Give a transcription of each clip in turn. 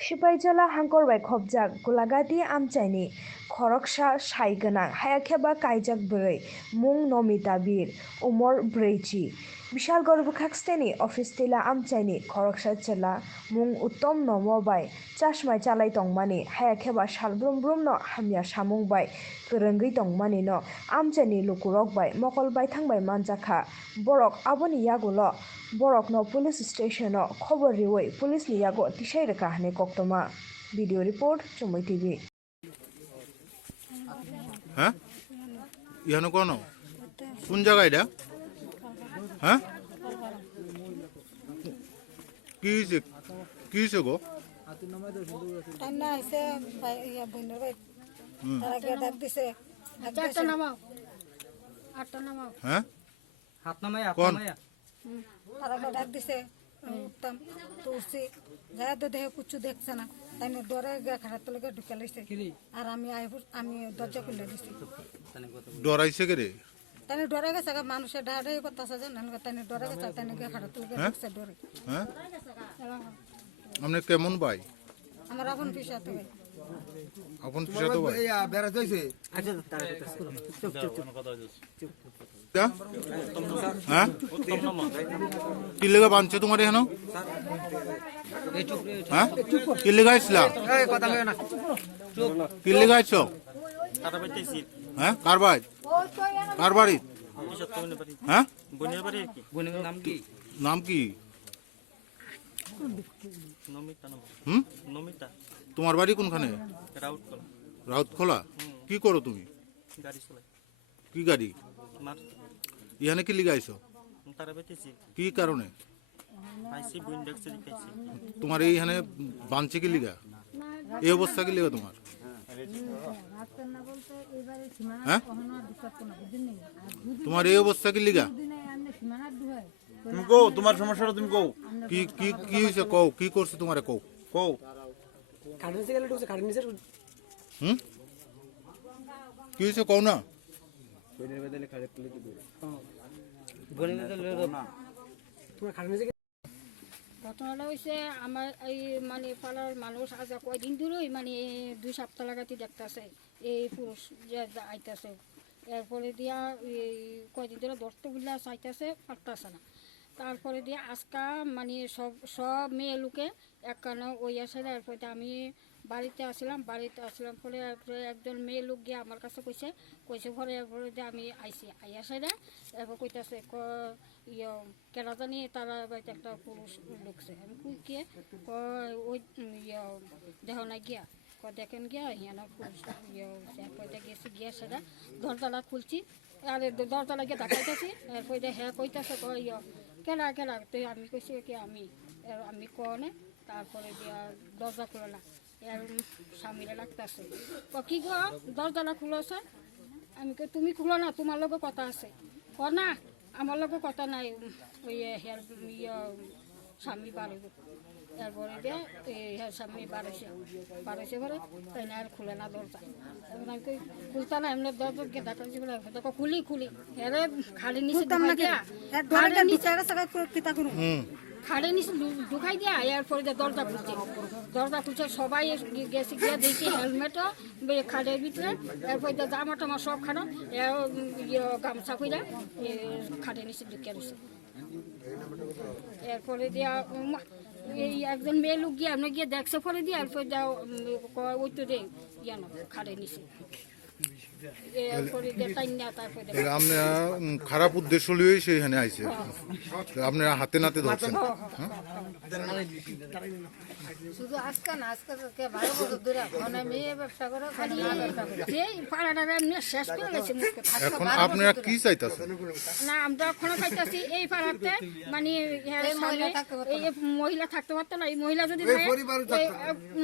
सिपाइजला हांखरबाय खबजाक गलागाति आमचाइनि खरकसा साइगोनां हायाखेबा काइजाक बोरै मुं नमिता बीर उमर ब्रैजि बिशाल गरबखाक्सतेनि अफिस तिला आमचाइनि खरकसा चेला मुं उत्तम नमबाय चासमाय चालाय तंमानि हायाखेबा सालब्रुम ब्रुम न हामिया सामुंबाय गोरोंगै तंमानि न आमचाइनि लुकुरक बाय मकलबाय थांबाय मानजाखा बरक आबोनि यागुल बरक न पुलिस स्टेशन खबर रिवै पुलिस नि यागो तिसाय रेखा हाने कोक्तमा वीडियो रिपोर्ट चुम्बई टीवी। হ্যাঁ ইহানো কোন কোন জায়গা এটা হ্যাঁ কি হইছে কি হইছে গো টান্না আইছে ইয়া বইনের ভাই তারা কে ডাক দিছে আটটা নামাও হ্যাঁ হাত নামায়া কোন তারা কে ডাক দিছে উত্তম তুলসী যা দেখে কিছু দেখছে না তাই ডরে খারাপ তোলে ঢুকে লাইছে আর আমি দরজা খুলে দিছি ডরাইছে কে রে তাই ডরে গেছে মানুষের ডাড়াই করতেছে যে নান তাই ডরে গেছে তাই খারাপ তোলে দেখছে ডরে হ্যাঁ আপনি কেমন ভাই আমার আপন পিছা তো ভাই আপন পিছা তো ভাই বেড়া যাইছে আচ্ছা চুপ হ্যাঁ কি লেগা বানছে তোমার এখানে হ্যাঁ কি লেগা আইছলা এই কথা কই না চুপ কি লেগা আইছো টাটা বাইতেছি হ্যাঁ কার বাড়ি হ্যাঁ বোনের বাড়ি কি বোনের নাম কি নাম কি নমিতা নমিতা তোমার বাড়ি কোনখানে রাউতখোলা কি করো তুমি গাড়ি চলাই কি গাড়ি মার ইহানে কি লিগা আইছো টাটা বাইতেছি কি কারণে আইসি বোন দেখছে দেখাইছি তোমার এইখানে বানছে কি লিগা এই অবস্থা কি লিগা তোমার হ্যাঁ তোমার এই অবস্থা কি লিগা তুমি কও তোমার সমস্যাটা তুমি কও কি কি কি হইছে কও কি করছে তোমারে কও কও হুম কি হইছে কও না ঘটনাটা হয়েছে আমার এই মানে পাড়ার মানুষ আজ কয়দিন ধরেই মানে 2 সপ্তাহ লাগাতে দেখতেছে এই পুরুষ যে আইতেছে এরপরে দিয়া এই কয়দিন ধরে ধরতে বুঝলে চাইতেছে পারতেছে না তারপরে দিয়ে আজকা মানে সব মেয়ে লোকে একখানে ওই আসে এরপরে আমি বাড়িতে আসলাম পরে একজন মেয়ে লোক গিয়ে আমার কাছে কইছে পরে এরপরে দিয়ে আমি আইসি আইয়া সাইডা এরপর কইতাছে কেনা জানি তারা বাড়িতে একটা পুরুষ ঢুকছে আমি কই গিয়ে ওই দেহ না গিয়া দেখেন গিয়া হিয়ানা পুরুষ গেছি গিয়া সেটা দরজাটা খুলছি আর দরজাটা গিয়ে দেখাইতেছি এরপর হ্যাঁ কইতাছে কেনা তুই আমি কইছি কি আমি কনে তারপরে দিয়া দরজা খুলে না এর স্বামীরা লাগতেছে কি গো দরজাটা খুলেছে আমি কই তুমি খুলো না তোমার লগে কথা আছে না আমার লগে কথা নাই ওই হেয়ার স্বামী বাড়িব এরপরে দিয়ে হেয়ার স্বামী বাড়াইছে পরে তাই না আর খুলে না দরজা আমি কই খুলতা না এমনি দরজা গিয়ে দেখাচ্ছি বলে খুলি হেরে খালি নিচে খাড়ে নিচে ঢুকাই দিয়া এরপরে দরজা খুলছে সবাই গেছে গিয়ে দেখি হেলমেটও খাড়ের ভিতরে এরপরে জামা টামা সব খানো গামছা কইরা খাড়ের নিচে ঢুকিয়ে দিচ্ছে এরপরে দিয়া এই একজন মেয়ে লোক গিয়ে আপনি গিয়ে দেখছে পরে দিয়ে এরপরে যাও ওই তো রে ইয়ানো খাড়ের নিচে আপনারা খারাপ উদ্দেশ্য লিয়ে সেখানে আইছে আপনারা হাতে নাতে ধরছেন শুধু আজকে না আজকে 12 বছর ধরে মানে মেয়ে ব্যবসা করে এই পাড়াটা এমনি শেষ করে গেছে এখন আপনারা কি চাইতাছেন না আমরা এখন চাইতাছি এই পাড়াতে মানে এই মহিলা থাকতে পারতো না এই মহিলা যদি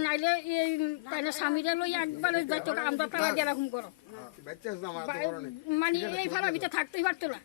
নাইলে এই তাইলে স্বামীরা লই একবারে যাইতো আমরা পাড়া দিয়ে এরকম করো মানে এই ভাড়া ভিতরে থাকতেই পারতো না